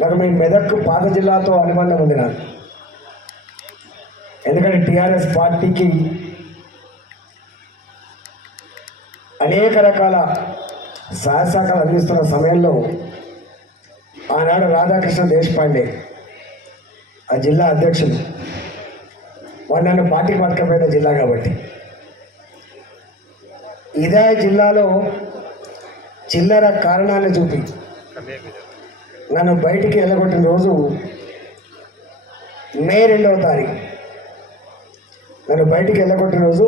నాకు మీ మెదక్ పాత జిల్లాతో అనుబంధం ఉంది నాకు. ఎందుకంటే టీఆర్ఎస్ పార్టీకి అనేక రకాల సహసహకాలు అందిస్తున్న సమయంలో ఆనాడు రాధాకృష్ణ దేశపాండే ఆ జిల్లా అధ్యక్షులు వాడు నన్ను పార్టీకి పట్టుకపోయిన జిల్లా కాబట్టి. ఇదే జిల్లాలో చిల్లర కారణాన్ని చూపి నన్ను బయటికి వెళ్ళగొట్టిన రోజు మే రెండవ తారీఖు. నన్ను బయటికి వెళ్ళగొట్టిన రోజు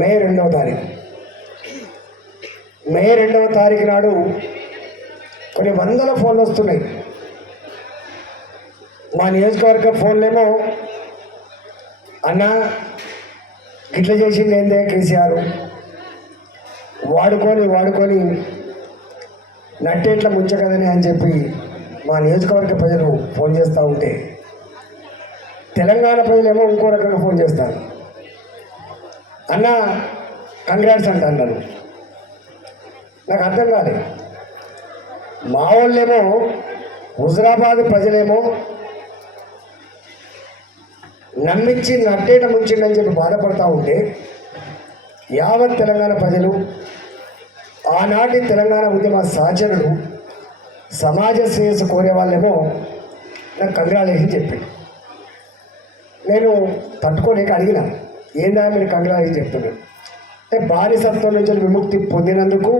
మే రెండవ తారీఖు. మే రెండవ తారీఖు నాడు కొన్ని వందల ఫోన్లు వస్తున్నాయి. మా నియోజకవర్గ ఫోన్లేమో అన్న ఇట్లా చేసింది ఏందే కేసీఆర్? వాడుకొని వాడుకొని నట్టేట్ల ముంచగదని అని చెప్పి మా నియోజకవర్గ ప్రజలు ఫోన్ చేస్తూ ఉంటే తెలంగాణ ప్రజలేమో ఇంకో రకంగా ఫోన్ చేస్తారు. అన్న కంగ్రాట్స్ అంట అన్నారు. నాకు అర్థం కాలేదు మా వాళ్ళేమో హుజరాబాద్ ప్రజలేమో నమ్మించి నట్టేట ముంచిండని చెప్పి బాధపడతా ఉంటే యావత్ తెలంగాణ ప్రజలు ఆనాటి తెలంగాణ ఉద్యమ సహచరులు సమాజ శ్రేయస్సు కోరే వాళ్ళేమో నాకు కంగ్రాలేషన్ చెప్పింది నేను తట్టుకోలేక అడిగిన ఏందా మీరు కంగ్రాలేషన్ చెప్తున్నాను అంటే బానిసత్వం నుంచి విముక్తి పొందినందుకు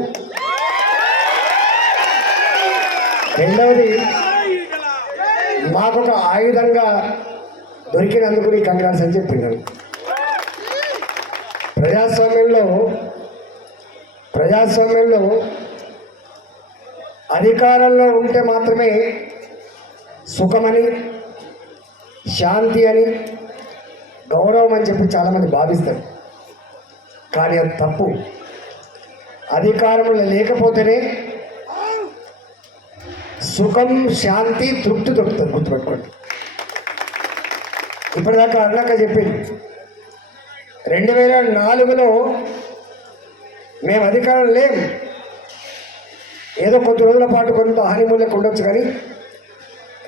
రెండవది మాకొక ఆయుధంగా దొరికినందుకు నీ కంగ్రాట్స్ అని చెప్పినాడు ప్రజాస్వామ్యంలో ప్రజాస్వామ్యంలో అధికారంలో ఉంటే మాత్రమే సుఖమని శాంతి అని గౌరవం అని చెప్పి చాలామంది భావిస్తారు. కానీ అది తప్పు. అధికారంలో లేకపోతేనే సుఖం శాంతి తృప్తి దొరుకుతుంది గుర్తుపెట్టుకోండి. ఇప్పటిదాకా అన్నాక చెప్పింది. రెండు వేల నాలుగులో మేము అధికారం లేం. ఏదో కొద్ది రోజుల పాటు కొంత హానిమూల్యకు ఉండొచ్చు కానీ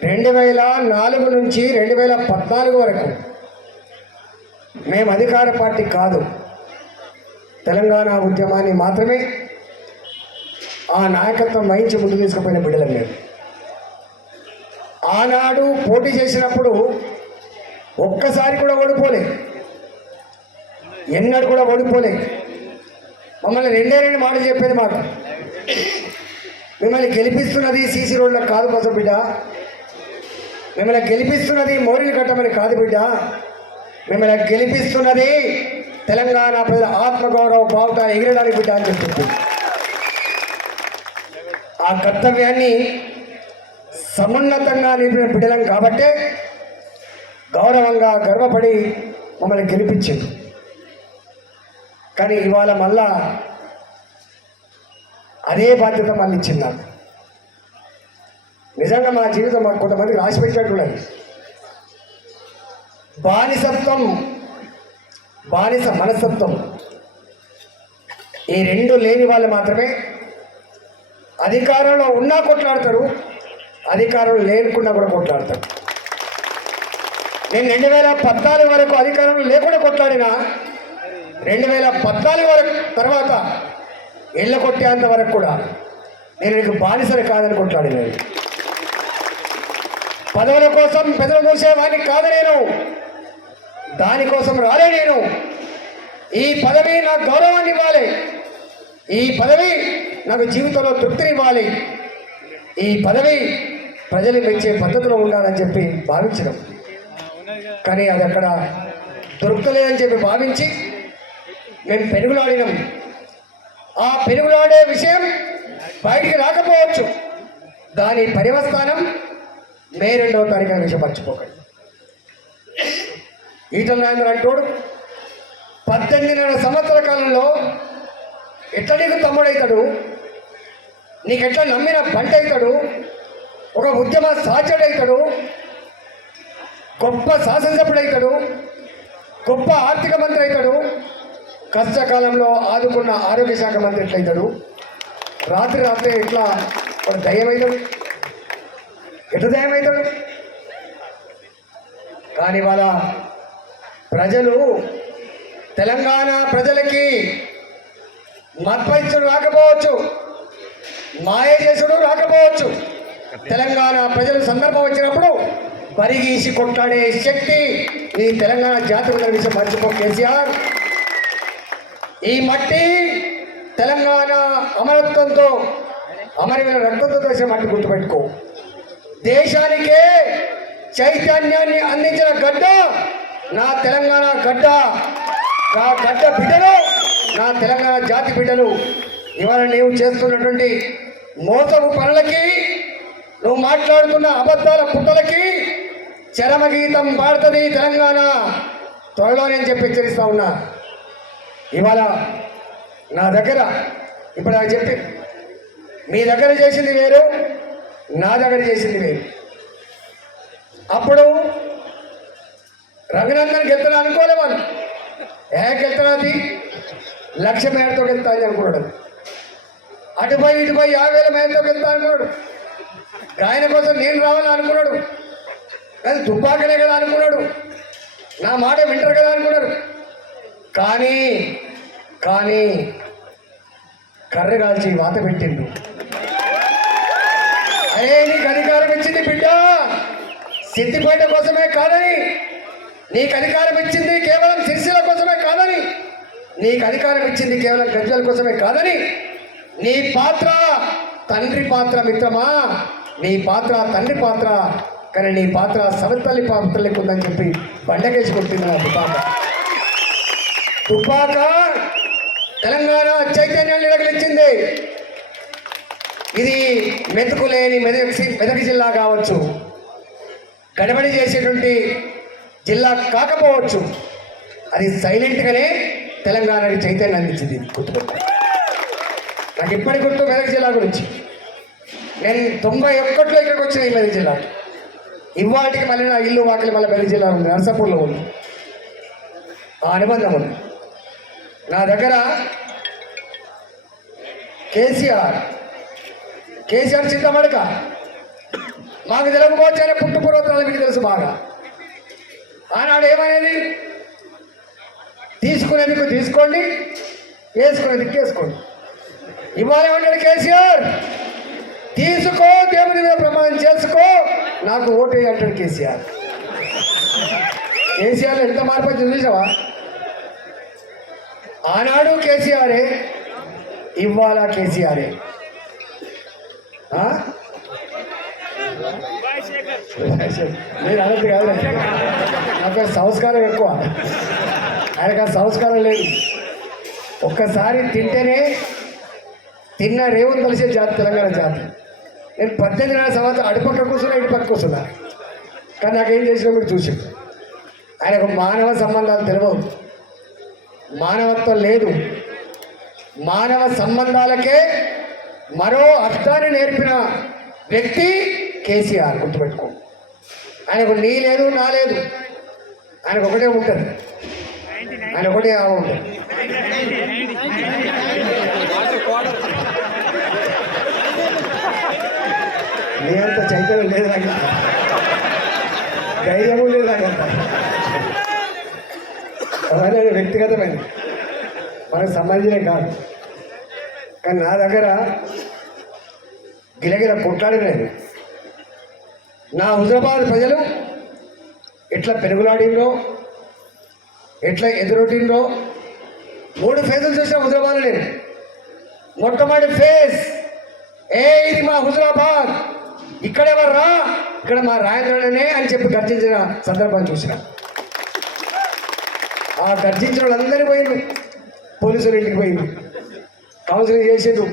రెండు వేల నాలుగు నుంచి రెండు వేల పద్నాలుగు వరకు మేము అధికార పార్టీ కాదు. తెలంగాణ ఉద్యమాన్ని మాత్రమే ఆ నాయకత్వం వహించి ముందు తీసుకుపోయిన బిడ్డలం మేము. ఆనాడు పోటీ చేసినప్పుడు ఒక్కసారి కూడా ఓడిపోలే. ఎన్నడూ కూడా ఓడిపోలే. మమ్మల్ని రెండే రెండు మాటలు చెప్పేది మాకు మిమ్మల్ని గెలిపిస్తున్నది సీసీ రోడ్ల కాదు కోసం బిడ్డ. మిమ్మల్ని గెలిపిస్తున్నది మోరీలు కట్టమని కాదు బిడ్డ. మిమ్మల్ని గెలిపిస్తున్నది తెలంగాణ ప్రజల ఆత్మగౌరవ బావుట ఎగిరడానికి బిడ్డ అని చెప్తుంది ఆ కర్తవ్యాన్ని సమున్నతంగా నిలిపిన బిడ్డలం కాబట్టే గౌరవంగా గర్వపడి మమ్మల్ని గెలిపించింది. కానీ ఇవాళ మళ్ళా అదే బాధ్యత మళ్ళీ ఇచ్చింది నాకు. నిజంగా మా జీవితం మాకు కొంతమంది రాసి పెట్టినట్టున్నది బానిసత్వం బానిస మనస్తత్వం ఈ రెండు లేని వాళ్ళు మాత్రమే అధికారంలో ఉన్నా కొట్లాడతారు అధికారం లేకుండా కూడా కొట్లాడతారు. నేను రెండు వేల పద్నాలుగు వరకు అధికారంలో లేకుండా కొట్లాడినా రెండు వేల పద్నాలుగు వరకు తర్వాత ఇళ్ళ కొట్టేంత వరకు కూడా నేను నీకు బానిసలు కాదని నేను. పదవుల కోసం పెదవులు మూసేవాడిని కాదు నేను. దానికోసం రాలే నేను. ఈ పదవి నాకు గౌరవాన్ని ఇవ్వాలి. ఈ పదవి నాకు జీవితంలో తృప్తిని ఇవ్వాలి. ఈ పదవి ప్రజలు మెచ్చే పద్ధతిలో ఉండాలని చెప్పి భావించడం. కానీ అది అక్కడ దొరుకుతలేదని చెప్పి భావించి మేము పెరుగులాడినాం. ఆ పెరుగులాడే విషయం బయటికి రాకపోవచ్చు. దాని పర్యవస్థానం మే రెండవ తారీఖు విషపరచుకోకండి ఈటల రాజేంద్ర అంటోడు పద్దెనిమిదిన్నర సంవత్సరాల కాలంలో ఎట్లా నీకు తమ్ముడవుతాడు నీకెట్లా నమ్మిన పంట అవుతాడు ఒక ఉద్యమ సాధ్యుడు అవుతాడు గొప్ప శాసనసభ్యుడు అవుతాడు గొప్ప ఆర్థిక మంత్రి అవుతాడు కష్టకాలంలో ఆదుకున్న ఆరోగ్య శాఖ మంత్రి ఎట్లయితాడు? రాత్రి రాత్రి ఇట్లా వాడు దయ్యమైనడు ఎట్లా దయమవుతాడు కానీ వాళ్ళ ప్రజలు తెలంగాణ ప్రజలకి మత్పరిచుడు రాకపోవచ్చు మాయ చేసుడు రాకపోవచ్చు. తెలంగాణ ప్రజలు సందర్భం వచ్చినప్పుడు పరిగీసి కొట్లాడే శక్తి ఈ తెలంగాణ జాతి విషయం మర్చిపో కేసీఆర్ ఈ మట్టి తెలంగాణ అమరత్వంతో అమరమైన రక్తంతో చేసిన మట్టి గుర్తుపెట్టుకో. దేశానికే చైతన్యాన్ని అందించిన గడ్డ నా తెలంగాణ గడ్డ. నా గడ్డ బిడ్డలు నా తెలంగాణ జాతి బిడ్డలు. ఇవాళ నీవు చేస్తున్నటువంటి మోసపు పనులకి నువ్వు మాట్లాడుతున్న అబద్ధాల పుట్టలకి చరమగీతం పాడుతుంది తెలంగాణ. త్వరలో నేను చెప్పి హెచ్చరిస్తా ఉన్నా. ఇవాళ నా దగ్గర ఇప్పుడు నాకు చెప్పి మీ దగ్గర చేసింది వేరు నా దగ్గర చేసింది వేరు. అప్పుడు రఘునందన్ గెలుతున్నా అనుకోలే వాళ్ళు. ఏ గెలుతున్నది లక్ష మేరతో గెలుతా అని అనుకున్నాడు. అటుపై ఇటుపై యాభై వేల మేరతో గెలుతా అనుకున్నాడు. ఆయన కోసం నేను రావాలని అనుకున్నాడు. కానీ దుబ్బాకనే కదా అనుకున్నాడు. నా మాట వింటారు కదా అనుకున్నాడు కానీ కానీ కర్ర కాల్చి వాత పెట్టిండు అరే నీకు అధికారం ఇచ్చింది బిడ్డ. సిద్ధిపేట కోసమే కాదని నీకు అధికారం ఇచ్చింది కేవలం శిర్షిల కోసమే కాదని నీకు అధికారం ఇచ్చింది కేవలం గజ్జల కోసమే కాదని నీ పాత్ర తండ్రి పాత్ర మిత్రమా? నీ పాత్ర తండ్రి పాత్ర కానీ నీ పాత్ర సవతల్లి పాత్రలకు ఉందని చెప్పి బండకేసి కొట్టింది నా తుపాక తుపాక తెలంగాణ చైతన్యాన్ని రగిలించింది ఇది మెతుకు లేని మెదక్ మెదక్ జిల్లా కావచ్చు. గడబడి చేసేటువంటి జిల్లా కాకపోవచ్చు. అది సైలెంట్గానే తెలంగాణకి చైతన్యం అందించింది. గుర్తుపెట్టు నాకు ఇప్పటి గుర్తు మెదక్ జిల్లా గురించి. నేను తొంభై ఒక్కట్లో ఇక్కడికి వచ్చిన ఈ మెదక్ జిల్లా. ఇవాటికి మళ్ళీ నా ఇల్లు వాకిలి మళ్ళీ మెదక్ జిల్లా ఉంది. నర్సాపూర్లో ఉంది. ఆ అనుబంధం ఉంది. నా దగ్గర కేసీఆర్. కేసీఆర్ చింతమడక. మాకు తెలియకపోవచ్చు పుట్టు పూర్వత్రాలు మీకు తెలుసు బాగా. ఆనాడు ఏమనేది? తీసుకునేందుకు తీసుకోండి వేసుకునేందుకు వేసుకోండి ఇవాళ ఏమన్నాడు కేసీఆర్? తీసుకో దేవుని మీద ప్రమాణం చేసుకో నాకు ఓటు అంటాడు కేసీఆర్. కేసీఆర్ ఎంత మార్పు చూసావా? ఆనాడు కేసీఆరే ఇవాళ కేసీఆరే? ఆ? నేను అన్నది కాదు నాకు సంస్కారం ఎక్కువ. ఆయనకు ఆ సంస్కారం లేదు. ఒక్కసారి తింటేనే తిన్న రేవుని కలిసే జాతి తెలంగాణ జాతి. నేను పద్దెనిమిది నెలల తర్వాత అటుపక్క కూర్చున్నా ఇటుపక్క కూర్చున్నా. కానీ నాకేం చేసినా మీరు చూసి ఆయనకు మానవ సంబంధాలు తెలియవు మానవత్వం లేదు. మానవ సంబంధాలకే మరో అర్థాన్ని నేర్పిన వ్యక్తి కేసీఆర్ గుర్తుపెట్టుకో. ఆయనకు నీ లేదు నా లేదు. ఆయనకు ఒకటే ఉంటుంది. ఆయన ఒకటే ఉంటుంది. నేనంత చైతన్యం లేదు నాకు ధైర్యము లేదు నాకు అంత. వ్యక్తిగతమైనది. మనకు సంబంధించినవి కాదు. కానీ నా దగ్గర గిలగిల కొట్లాడినది. నా హుజరాబాద్ ప్రజలు ఎట్లా పెరుగులాడిండ్రో ఎట్లా ఎదురొట్టిండ్రో మూడు ఫేజులు చూసిన హుజరాబాద్ నేను. మొట్టమొదటి ఫేజ్ ఏ ఇది మా హుజరాబాద్? ఇక్కడెవర్రా ఇక్కడ మా రాయంద్రనే అని చెప్పి గర్జించిన సందర్భం చూసిన. ఆ గర్జించిన వాళ్ళందరూ పోయిండు పోలీసులు ఇంటికి పోయిండు కౌన్సిలింగ్ చేసిండ్రు.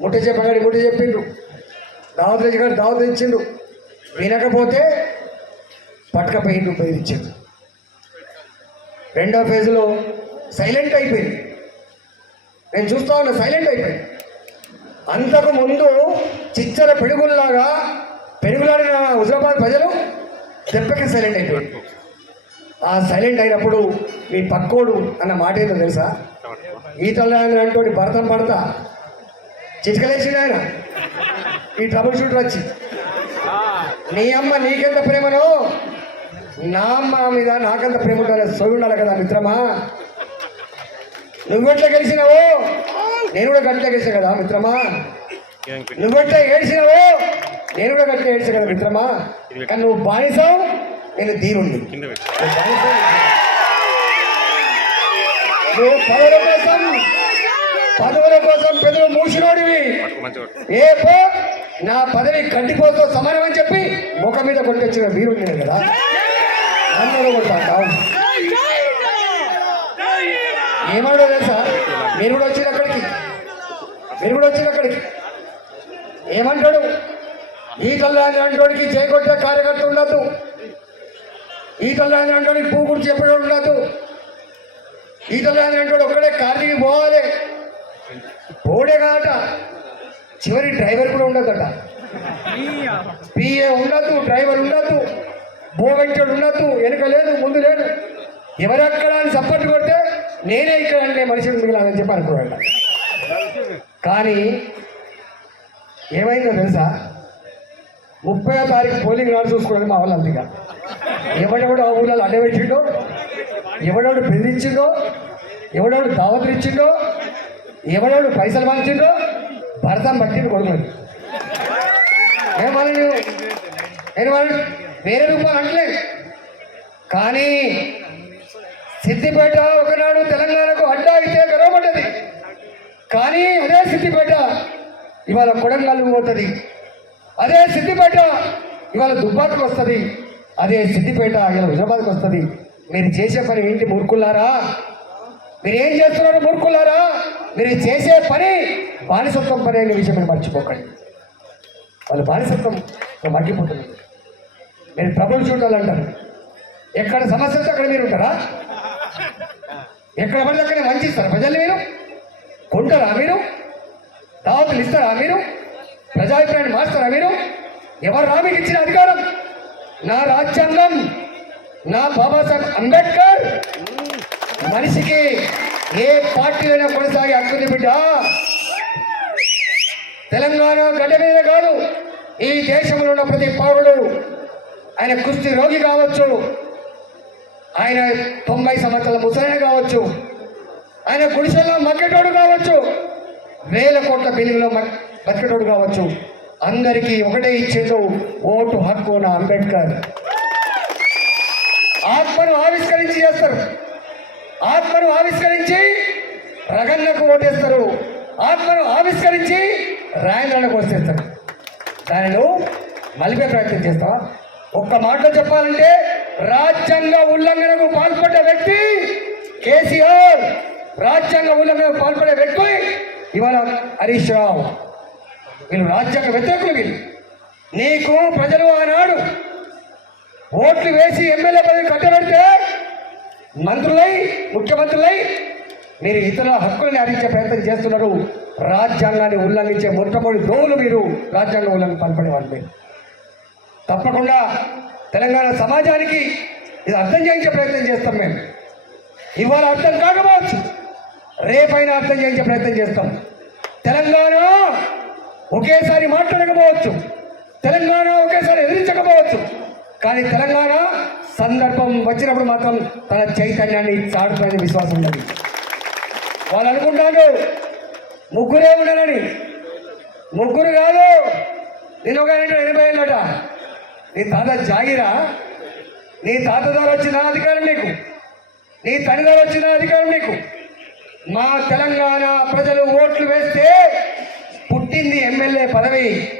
ముట్ట చెప్పగాడి ముట్ట చెప్పిండ్రు. దావత్ గారు దావత్ ఇచ్చిండ్రు. వినకపోతే పట్టకపోయిండు బెదిరించిండు రెండో ఫేజ్లో సైలెంట్ అయిపోయింది. నేను చూస్తా ఉన్నా సైలెంట్ అయిపోయింది. అంతకు ముందు చిచ్చర పెడుగుల్లాగా పెరుగులాడిన హుజరాబాద్ ప్రజలు దెబ్బకి సైలెంట్ అయిపోయింది ఆ సైలెంట్ అయినప్పుడు మీ పక్కోడు అన్న మాట ఏంటో తెలుసా? ఈతలు అంటోటి భరతం పడతా. చిటికలేసిండు ఆయన. ఈ ట్రబుల్ షూటర్ వచ్చి. నీ అమ్మ నీకెంత ప్రేమను? నా అమ్మ మీద నాకంత ప్రేమ ఉండాలి సోయి ఉండాలి కదా మిత్రమా? నువ్వెట్లా గెలిచినావు? నేను కూడా గట్టిగా గెలిచా కదా మిత్రమా? నువ్వెట్లా ఏడ్చినావు? నేను కూడా గట్టిగా ఏడ్చా కదా మిత్రమా? కానీ నువ్వు బానిసావు. నేను ధీరుణ్ణి. నువ్వు పదవుల కోసం పదవుల కోసం పెదవులు మూసినోడివి. ఏ పో నా పదవి కంటిపోతో సమానం అని చెప్పి ముఖం మీద కొట్టొచ్చిన వీరుడు నేను కదా. నన్ను కొడతావు ఏమన్నాడు తెలుసా? మీరు కూడా వచ్చారు అక్కడికి. మీరు కూడా వచ్చారు అక్కడికి. ఏమంటాడు? ఈ కల్లాని అంటోడికి చేయకొట్టే కార్యకర్త ఉండదు ఈ కల్లాని పువ్వు గురించి చెప్పడం ఉండదు ఈ కల్లాని ఒక్కడే కార్తీకి పోవాలి. పోడే కాట చివరి డ్రైవర్ కూడా ఉండదట పిఏ ఉండదు డ్రైవర్ ఉండదు బోవెంటాడు ఉండదు వెనుక లేదు ముందు లేదు. ఎవరెక్కడ అని సపోర్ట్ కొడితే నేనే ఇక్కడ అంటే మనిషిని మిగిలాలని చెప్పి అనుకున్నాడు కానీ ఏమైందో తెలుసా? ముప్పై తారీఖు పోలింగ్ నాడు చూసుకోవడం మా వాళ్ళు అంతగా ఎవడెవడు ఆ ఊళ్ళో అడ్డబెట్టిండో ఎవడెవడు బెదిరించిండో ఎవడెవడు దావతులు ఇచ్చిండో ఎవడెవడు పైసలు మార్చిండో భరతం పట్టిండు కొడుకుని ఏమని నేను వాళ్ళు వేరే రూపాయలు అంటలేదు కానీ సిద్దిపేట ఒకనాడు తెలంగాణకు అడ్డా అయితే గర్వపడ్డది కానీ అదే సిద్దిపేట ఇవాళ కొడంగల్కు పోతుంది. అదే సిద్దిపేట ఇవాళ దుబ్బాకు వస్తుంది. అదే సిద్దిపేట ఇలా హుజరాబాద్కి వస్తుంది. మీరు చేసే పని ఏంటి మూర్ఖులారా మీరు ఏం చేస్తున్నారు మూర్ఖులారా మీరు చేసే పని బానిసత్వం పని అనే విషయం మీరు మర్చిపోకండి. వాళ్ళు బానిసత్వం మగ్గిపోతుంది. మీరు ప్రభులు చూడాలంటారు ఎక్కడ సమస్య వస్తే అక్కడ మీరు ఉంటారా? ఎక్కడ పడితే అక్కడ వంచిస్తారు? ప్రజలు మీరు? కొంటారా మీరు? దావతులు ఇస్తారా మీరు? ప్రజాభిప్రాయాన్ని మార్స్తారా మీరు? ఎవరు రా మీకు ఇచ్చిన అధికారం? నా రాజ్యాంగం నా బాబాసాహెబ్ అంబేద్కర్. మనిషికి ఏ పార్టీ అయినా కొనసాగే హక్కుంది బిడ్డ. తెలంగాణ గడ్డ మీద కాదు ఈ దేశంలో ఉన్న ప్రతి పౌరుడు ఆయన కుస్తీ రోగి కావచ్చు ఆయన తొంభై సంవత్సరాల ముసలైన కావచ్చు ఆయన గుడిసెల్లో మక్కెటోడు కావచ్చు వేల కోట్ల బిల్లులో బతికేటోడు కావచ్చు. అందరికీ ఒకటే ఇచ్చేది ఓటు హక్కు నా అంబేద్కర్. ఆత్మను ఆవిష్కరించి చేస్తారు. ఆత్మను ఆవిష్కరించి రగన్నకు ఓటేస్తారు. ఆత్మను ఆవిష్కరించి రాయంద్రానికి వచ్చేస్తారు దానిలో మలిపే ప్రయత్నం చేస్తావా? ఒక్క మాటలో చెప్పాలంటే రాజ్యాంగ ఉల్లంఘనకు పాల్పడ్డ వ్యక్తి కేసీఆర్. రాజ్యాంగ ఉల్లంఘనకు పాల్పడే వ్యక్తి ఇవాళ హరీష్ రావు. వీళ్ళు రాజ్యాంగ వ్యతిరేకులు వీళ్ళు. నీకు ప్రజలు ఆనాడు ఓట్లు వేసి ఎమ్మెల్యే పదవి కట్టబెడితే మంత్రులై ముఖ్యమంత్రులై మీరు ఇతరుల హక్కులను హరించే ప్రయత్నం చేస్తున్నారు. రాజ్యాంగాన్ని ఉల్లంఘించే మొట్టమొదటి దోవులు మీరు రాజ్యాంగ ఉల్లంఘన పాల్పడేవాళ్ళు మీరు. తప్పకుండా తెలంగాణ సమాజానికి ఇది అర్థం చేయించే ప్రయత్నం చేస్తాం మేము. ఇవాళ అర్థం కాకపోవచ్చు. రేపైనా అర్థం చేయించే ప్రయత్నం చేస్తాం. తెలంగాణ ఒకేసారి మాట్లాడకపోవచ్చు. తెలంగాణ ఒకేసారి ఎదిరించకపోవచ్చు. కానీ తెలంగాణ సందర్భం వచ్చినప్పుడు మాత్రం తన చైతన్యాన్ని చాటుకునే విశ్వాసం ఉన్నది. వాళ్ళు అనుకుంటారు ముగ్గురే ఉండాలని. ముగ్గురు కాదు నేను ఒక ఎనభై ఏళ్ళట. నీ తాత జాగిరా? నీ తాత ద్వారా వచ్చిన అధికారం నీకు. నీ తండ్రి ద్వారా వచ్చిన అధికారం నీకు. మా తెలంగాణ ప్రజలు ఓట్లు వేస్తే పుట్టింది ఎమ్మెల్యే పదవి.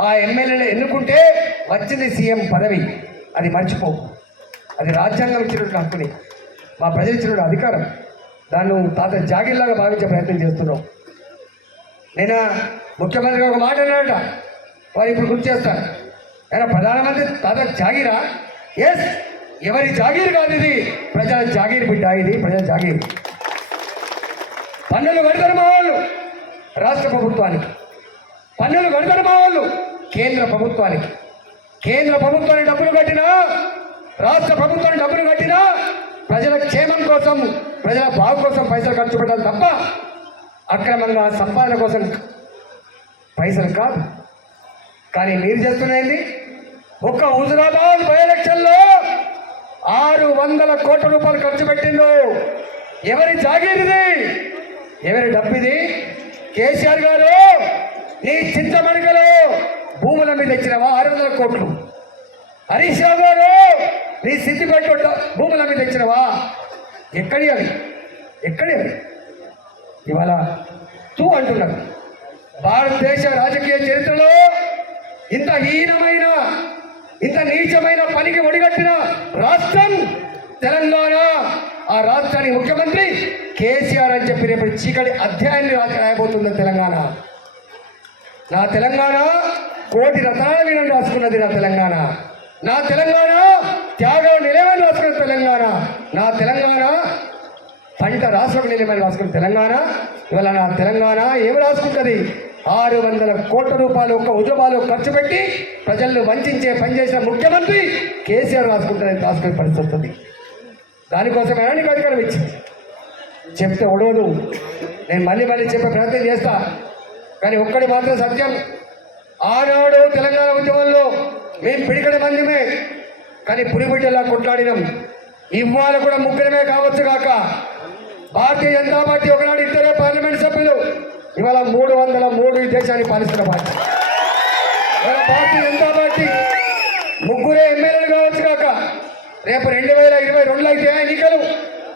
ఆ ఎమ్మెల్యేలు ఎన్నుకుంటే వచ్చింది సీఎం పదవి. అది మర్చిపో. అది రాజ్యాంగం ఇచ్చినటువంటి హక్కుని. మా ప్రజలు ఇచ్చినటువంటి అధికారం. దాన్ని తాత జాగిర్లాగా భావించే ప్రయత్నం చేస్తున్నాం నేను? ముఖ్యమంత్రి ఒక మాట అన్నాడట. వారు ఇప్పుడు గుర్తు చేస్తారు. ఆయన ప్రధానమంత్రి తాత జాగిరా? ఎస్ ఎవరి జాగీర్ కాదు ఇది. ప్రజల జాగీర్ బిడ్డ ఇది ప్రజల జాగీర్. పన్నులు కడతారు మా వాళ్ళు. రాష్ట్ర ప్రభుత్వానికి. పన్నులు కడతారు మా వాళ్ళు. కేంద్ర ప్రభుత్వానికి. కేంద్ర ప్రభుత్వానికి డబ్బులు కట్టినా రాష్ట్ర ప్రభుత్వానికి డబ్బులు కట్టినా ప్రజల క్షేమం కోసం ప్రజల బాగు కోసం పైసలు ఖర్చు పెట్టాలి తప్ప అక్రమంగా సంపాదన కోసం పైసలు కాదు. కానీ మీరు చేస్తున్నది ఒక్క హుజరాబాద్ బై ఎలక్షన్లో ఆరు వందల కోట్ల రూపాయలు ఖర్చు పెట్టిండు. ఎవరి జాగీరిది? ఎవరి డబ్బిది? కేసీఆర్ గారు. నీ చింతమణికలో భూముల మీద ఇచ్చినవా? ఆరు వందల కోట్లు. హరీష్ రావు గారు నీ సిద్ధిపేట భూముల మీద ఇచ్చినవా? ఎక్కడి అవి? ఎక్కడి అవి? ఇవాళ తూ అంటున్నారు భారతదేశ రాజకీయ చరిత్రలో ఇంత హీనమైన ఇంత నీచమైన పనికి ఒడిగట్టిన రాష్ట్రం తెలంగాణ ఆ రాష్ట్రానికి ముఖ్యమంత్రి కేసీఆర్ అని చెప్పి రేపు చీకటి అధ్యాయాన్ని రాయబోతుంది తెలంగాణ. నా తెలంగాణ కోటి రత్నాల రాసుకున్నది నా తెలంగాణ. నా తెలంగాణ త్యాగం నిలవని రాసుకున్న తెలంగాణ. నా తెలంగాణ పంట రాష్ట్రం నిలబడి రాసుకున్న తెలంగాణ. ఇవాళ నా తెలంగాణ ఏమి రాసుకుంటుంది? ఆరు వందల కోట్ల రూపాయలు ఒక్క ఉద్యమాలు ఖర్చు పెట్టి ప్రజలను వంచే పనిచేసిన ముఖ్యమంత్రి కేసీఆర్ రాసుకుంటారని రాసుకునే పరిస్థితి వస్తుంది. దానికోసమేనా నీకు అధికారం ఇచ్చింది. చెప్తే ఒడవదు నేను మళ్ళీ మళ్ళీ చెప్పే ప్రయత్నం చేస్తా. కానీ ఒక్కడి మాత్రం సత్యం. ఆనాడు తెలంగాణ ఉద్యమంలో మేము పిడికడి మందిమే కానీ పులిబిడ్డలా కొట్లాడినాం. ఇవాళ కూడా ముగ్గురమే కావచ్చు కాక. భారతీయ జనతా పార్టీ ఒకనాడు ఇద్దరే పార్లమెంట్ సభ్యులు. ఇవాళ మూడు వందల మూడు దేశాన్ని పాలిస్తున్న పార్టీ. భారతీయ జనతా పార్టీ ముగ్గురే ఎమ్మెల్యేలు కావచ్చు కాక. రేపు రెండు వేల ఇరవై రెండులో అయితే ఎన్నికలు.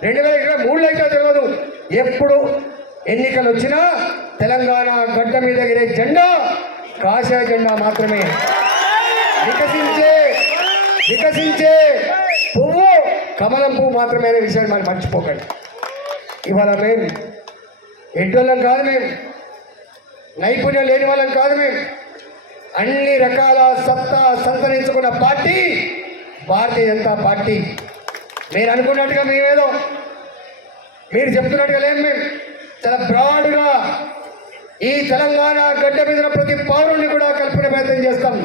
రెండు వేల ఇరవై మూడులో అయితే తెలియదు ఎప్పుడు ఎన్నికలు వచ్చినా తెలంగాణ గడ్డ మీద ఎగిరే జెండా కాషాయ జెండా మాత్రమే. వికసించే వికసించే పువ్వు కమలం పువ్వు మాత్రమే అనే విషయాన్ని మరి మర్చిపోకండి. ఇవాళ మేము ఎడ్డోళ్ళం కాదు మేము నైపుణ్యం లేని వాళ్ళం కాదు మేము అన్ని రకాల సత్తా సంతరించుకున్న పార్టీ భారతీయ జనతా పార్టీ. మీరు అనుకున్నట్టుగా మేమేదో మీరు చెప్తున్నట్టుగా లేం మేము చాలా బ్రాడ్గా ఈ తెలంగాణ గడ్డ మీద ప్రతి పౌరుణ్ణి కూడా కల్పన ప్రయత్నం చేస్తాం.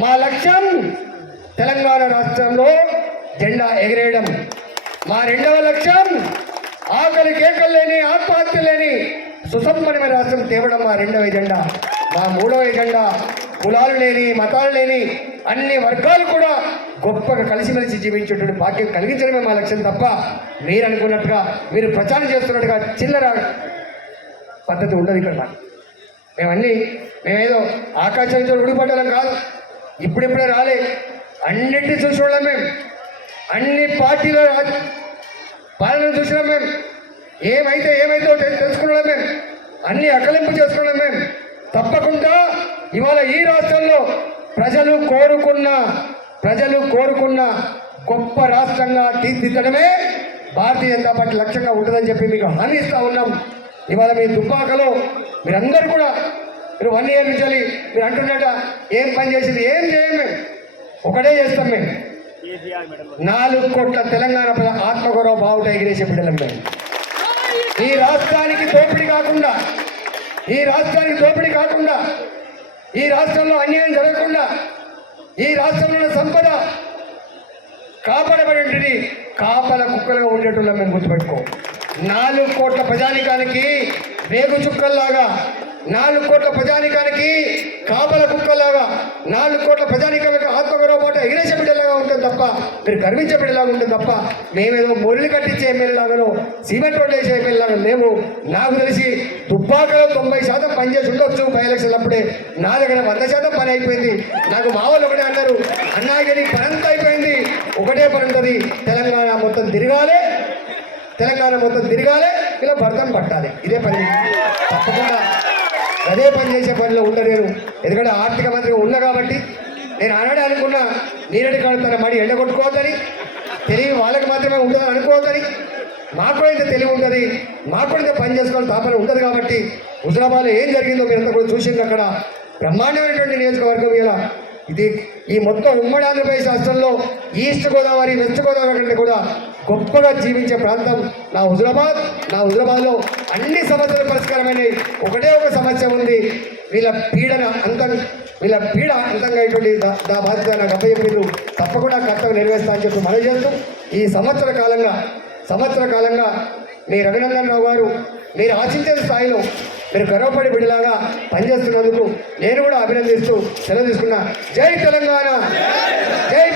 మా లక్ష్యం తెలంగాణ రాష్ట్రంలో జెండా ఎగిరేయడం. మా రెండవ లక్ష్యం ఆకలి కేకలు లేని ఆత్మహత్య లేని సుసంపన్నమైన రాష్ట్రం తేవడం మా రెండవ ఎజెండా. మా మూడవ ఎజెండా కులాలు లేని మతాలు లేని అన్ని వర్గాలు కూడా గొప్పగా కలిసిమెలిసి జీవించేటువంటి భాగ్యం కలిగించడమే మా లక్ష్యం తప్ప మీరు అనుకున్నట్టుగా మీరు ప్రచారం చేస్తున్నట్టుగా చిల్లర పద్ధతి ఉండదు ఇక్కడ నాకు మేమన్నీ మేమేదో ఆకాశంతో ఉడిపడ్డలం కాదు. ఇప్పుడిప్పుడే రాలే. అన్నింటినీ చూసుకోవడం మేము. అన్ని పార్టీలో పాలన చూసినాం మేము. ఏమైతే ఏమైతే తెలుసుకున్నాం మేము. అన్ని అకలింపు చేసుకున్నాం మేము. తప్పకుండా ఇవాళ ఈ రాష్ట్రంలో ప్రజలు కోరుకున్న ప్రజలు కోరుకున్న గొప్ప రాష్ట్రంగా తీర్చిదిద్దడమే భారతీయ జనతా పార్టీ లక్ష్యంగా ఉంటుందని చెప్పి మీకు హామీ ఉన్నాం. ఇవాళ మీ దుబ్బాకలో మీరందరూ కూడా మీరు వన్ ఇయర్ నుంచి మీరు అంటున్నట ఏం పని చేసింది ఏం చేయం మేము? ఒకటే చేస్తాం మేము. నాలుగు కోట్ల తెలంగాణ ప్రజల ఆత్మగౌరవ బావుట ఎగిరేసే బిడ్డలం మేము. ఈ రాష్ట్రానికి దోపిడీ కాకుండా ఈ రాష్ట్రానికి దోపిడీ కాకుండా ఈ రాష్ట్రంలో అన్యాయం జరగకుండా ఈ రాష్ట్రంలో సంపద కాపాడబడి కాపల కుక్కలుగా ఉండేటోళ్ళం మేము గుర్తుపెట్టుకో. నాలుగు కోట్ల ప్రజానికానికి వేగు చుక్కల్లాగా నాలుగు కోట్ల ప్రజానికానికి కాపల కుక్కలాగా నాలుగు కోట్ల ప్రజానికానికి ఆత్మగౌరవ పాట ఎగిరేసే బిడ్డలాగా ఉంటుంది తప్ప మీరు గర్వించే బిడ్డలాగా ఉంటుంది తప్ప మేమేదో మురళి కట్టించే ఎమ్మెల్యేలాగానో సిమెంట్ రోడ్లు వేసే ఎమ్మెల్యేలాగా లేవు. నాకు తెలిసి దుబ్బాకలో తొంభై శాతం పనిచేసి ఉండొచ్చు బై ఎలక్షన్ అప్పుడే. నా దగ్గర వంద శాతం పని అయిపోయింది. నాకు మా వాళ్ళు ఒకటే అన్నారు. అన్నాగిరి పని అంతా అయిపోయింది. ఒకటే పని ఉంటుంది. తెలంగాణ మొత్తం తిరగాలి. తెలంగాణ మొత్తం తిరగాలి. ఇలా భర్తం పట్టాలి. ఇదే పని. తప్పకుండా అదే పని చేసే పనిలో ఉండ నేను ఎందుకంటే ఆర్థిక మంత్రిగా ఉన్నా కాబట్టి నేను ఆనాడే అనుకున్నా నీరడి కడుతాను మడి ఎండగొట్టుకోవద్దని తెలివి వాళ్ళకి మాత్రమే ఉంటుందని అనుకోవద్దని. మాకు కూడా ఇంత తెలివి ఉంటుంది. మాకు కూడా ఇంత పని చేసుకోవాలి తాపన ఉంటుంది కాబట్టి హుజరాబాద్లో ఏం జరిగిందో మీరంతా కూడా చూసింది అక్కడ. బ్రహ్మాండమైనటువంటి నియోజకవర్గం ఇలా. ఇది ఈ మొత్తం ఉమ్మడి ఆంధ్రప్రదేశ్ రాష్ట్రంలో ఈస్ట్ గోదావరి వెస్ట్ గోదావరి కంటే కూడా గొప్పగా జీవించే ప్రాంతం నా హుజరాబాద్. నా హుజరాబాద్లో అన్ని సమస్యలు పరిష్కారమైనవి. ఒకటే ఒక సమస్య ఉంది. వీళ్ళ పీడన అంతం వీళ్ళ పీడ అంతంగా అయ్యేటువంటి దా- దా బాధ్యత నాకు అప్పచెప్పిండ్రు. తప్పకుండా కర్తవ్యం నెరవేర్స్తా అని చెప్పి మనం చేస్తూ ఈ సంవత్సర కాలంగా సంవత్సర కాలంగా మీ రఘునందన్ రావు గారు మీరు ఆశించే స్థాయిలో మీరు గర్వపడి బిడ్డలాగా పనిచేస్తున్నందుకు నేను కూడా అభినందిస్తూ సెలవు తీసుకున్నా. జై తెలంగాణ! జై